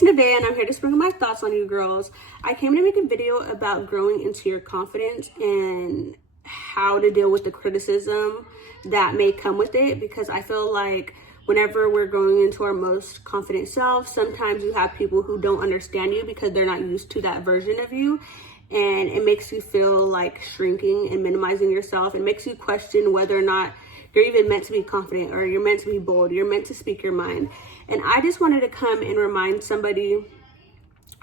It's Nevaeh, and I'm here to sprinkle my thoughts on you girls. I came to make a video about growing into your confidence and how to deal with the criticism that may come with it, because I feel like whenever we're growing into our most confident self, sometimes you have people who don't understand you because they're not used to that version of you, and it makes you feel like shrinking and minimizing yourself. It makes you question whether or not you're even meant to be confident, or you're meant to be bold, you're meant to speak your mind. And I just wanted to come and remind somebody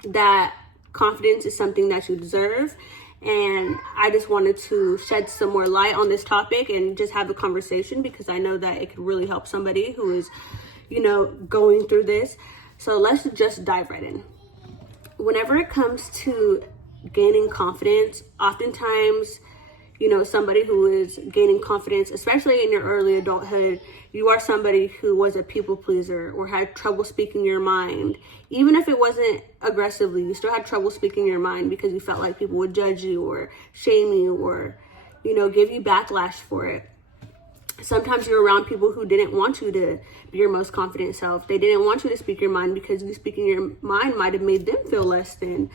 that confidence is something that you deserve. And I just wanted to shed some more light on this topic and just have a conversation, because I know that it could really help somebody who is, going through this. So let's just dive right in. Whenever it comes to gaining confidence, oftentimes, somebody who is gaining confidence, especially in your early adulthood, you are somebody who was a people pleaser or had trouble speaking your mind. Even if it wasn't aggressively, you still had trouble speaking your mind because you felt like people would judge you or shame you or, give you backlash for it. Sometimes you're around people who didn't want you to be your most confident self. They didn't want you to speak your mind because you speaking your mind might have made them feel less than.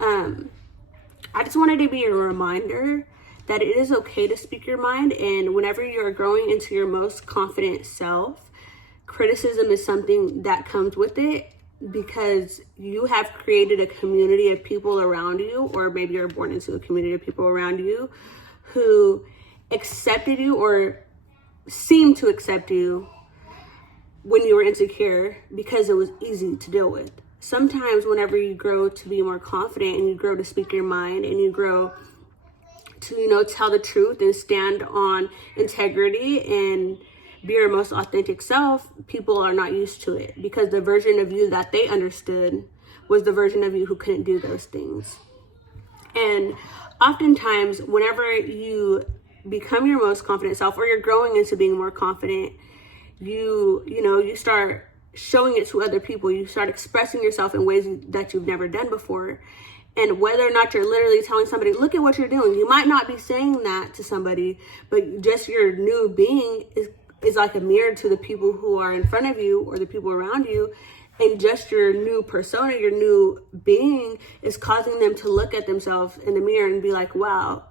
I just wanted to be a reminder that it is okay to speak your mind, and whenever you're growing into your most confident self, criticism is something that comes with it, because you have created a community of people around you, or maybe you're born into a community of people around you who accepted you or seemed to accept you when you were insecure because it was easy to deal with. Sometimes whenever you grow to be more confident and you grow to speak your mind and you grow to, tell the truth and stand on integrity and be your most authentic self, people are not used to it, because the version of you that they understood was the version of you who couldn't do those things. And oftentimes, whenever you become your most confident self, or you're growing into being more confident, you start showing it to other people. You start expressing yourself in ways that you've never done before. And whether or not you're literally telling somebody, look at what you're doing, you might not be saying that to somebody, but just your new being is like a mirror to the people who are in front of you or the people around you. And just your new persona, your new being is causing them to look at themselves in the mirror and be like, wow,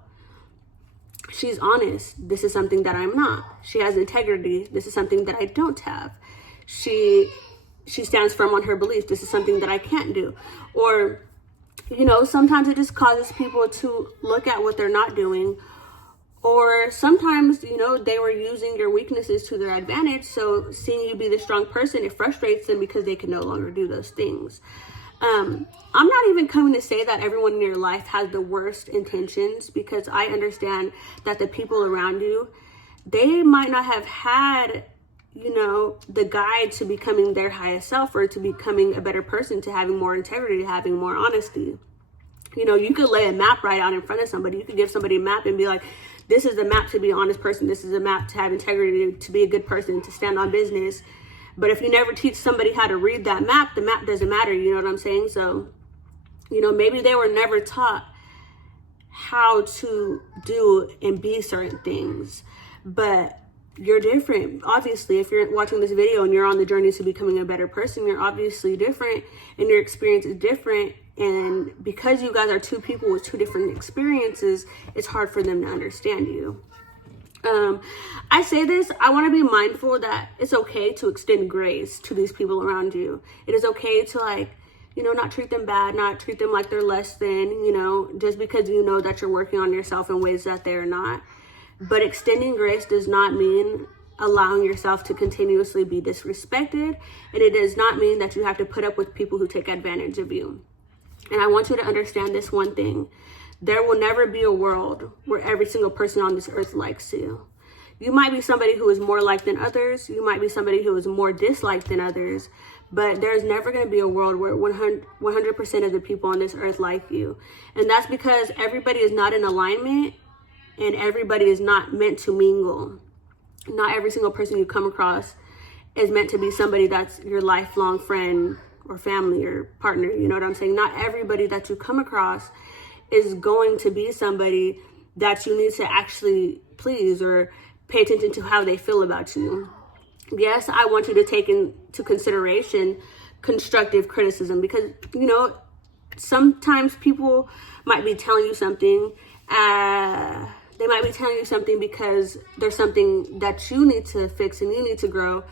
she's honest. This is something that I'm not. She has integrity. This is something that I don't have. She stands firm on her beliefs. This is something that I can't do. Or sometimes it just causes people to look at what they're not doing. Or sometimes, they were using your weaknesses to their advantage. So seeing you be the strong person, it frustrates them because they can no longer do those things. I'm not even coming to say that everyone in your life has the worst intentions, because I understand that the people around you, they might not have had the guide to becoming their highest self, or to becoming a better person, to having more integrity, to having more honesty. You could lay a map right out in front of somebody. You could give somebody a map and be like, this is a map to be an honest person. This is a map to have integrity, to be a good person, to stand on business. But if you never teach somebody how to read that map, the map doesn't matter. You know what I'm saying? So, maybe they were never taught how to do and be certain things, but you're different. Obviously, if you're watching this video and you're on the journey to becoming a better person, you're obviously different, and your experience is different. And because you guys are two people with two different experiences, it's hard for them to understand you. I say this, I want to be mindful that it's okay to extend grace to these people around you. It is okay to not treat them bad, not treat them like they're less than, just because that you're working on yourself in ways that they're not. But extending grace does not mean allowing yourself to continuously be disrespected. And it does not mean that you have to put up with people who take advantage of you. And I want you to understand this one thing. There will never be a world where every single person on this earth likes you. You might be somebody who is more liked than others. You might be somebody who is more disliked than others. But there's never going to be a world where 100% of the people on this earth like you. And that's because everybody is not in alignment, and everybody is not meant to mingle. Not every single person you come across is meant to be somebody that's your lifelong friend or family or partner. You know what I'm saying? Not everybody that you come across is going to be somebody that you need to actually please or pay attention to how they feel about you. Yes, I want you to take into consideration constructive criticism, because, you know, sometimes people might be telling you something, they might be telling you something because there's something that you need to fix and you need to grow.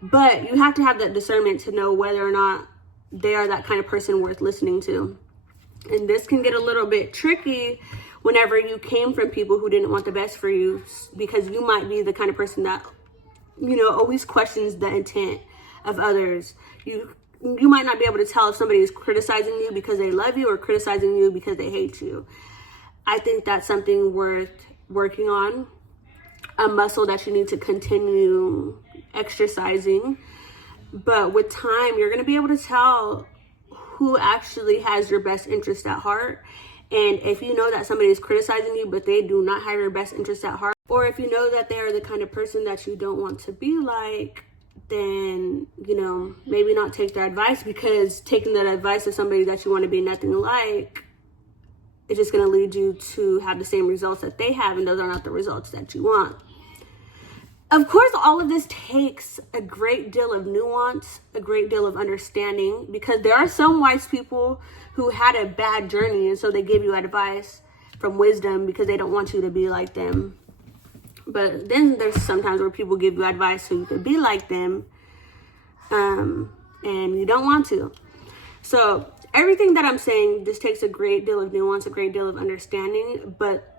But you have to have that discernment to know whether or not they are that kind of person worth listening to. And this can get a little bit tricky whenever you came from people who didn't want the best for you, because you might be the kind of person that, you know, always questions the intent of others. You might not be able to tell if somebody is criticizing you because they love you or criticizing you because they hate you. I think that's something worth working on, a muscle that you need to continue exercising. But with time, you're going to be able to tell who actually has your best interest at heart. And if you know that somebody is criticizing you, but they do not have your best interest at heart, or if you know that they are the kind of person that you don't want to be like, then, you know, maybe not take their advice, because taking that advice of somebody that you want to be nothing like, it's just going to lead you to have the same results that they have, and those are not the results that you want. Of course, all of this takes a great deal of nuance, a great deal of understanding, because there are some wise people who had a bad journey, and so they give you advice from wisdom because they don't want you to be like them. But then there's sometimes where people give you advice so you can be like them, and you don't want to. So everything that I'm saying, this takes a great deal of nuance, a great deal of understanding. But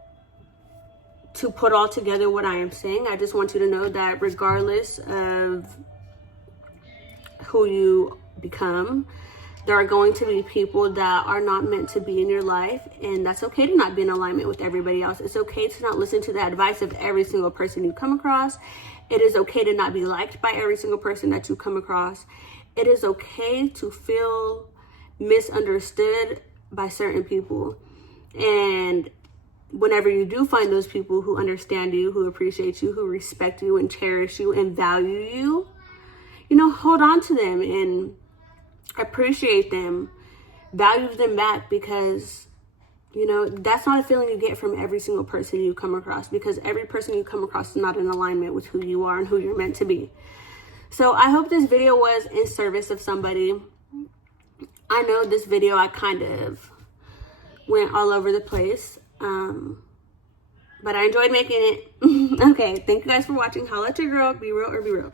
to put all together what I am saying, I just want you to know that regardless of who you become, there are going to be people that are not meant to be in your life, and that's okay to not be in alignment with everybody else. It's okay to not listen to the advice of every single person you come across. It is okay to not be liked by every single person that you come across. It is okay to feel misunderstood by certain people. And whenever you do find those people who understand you, who appreciate you, who respect you and cherish you and value you, you know, hold on to them and appreciate them, value them back, because, you know, that's not a feeling you get from every single person you come across, because every person you come across is not in alignment with who you are and who you're meant to be. So I hope this video was in service of somebody. I know this video, I kind of went all over the place, but I enjoyed making it. Okay, thank you guys for watching. Holla at your girl. Be real or be real.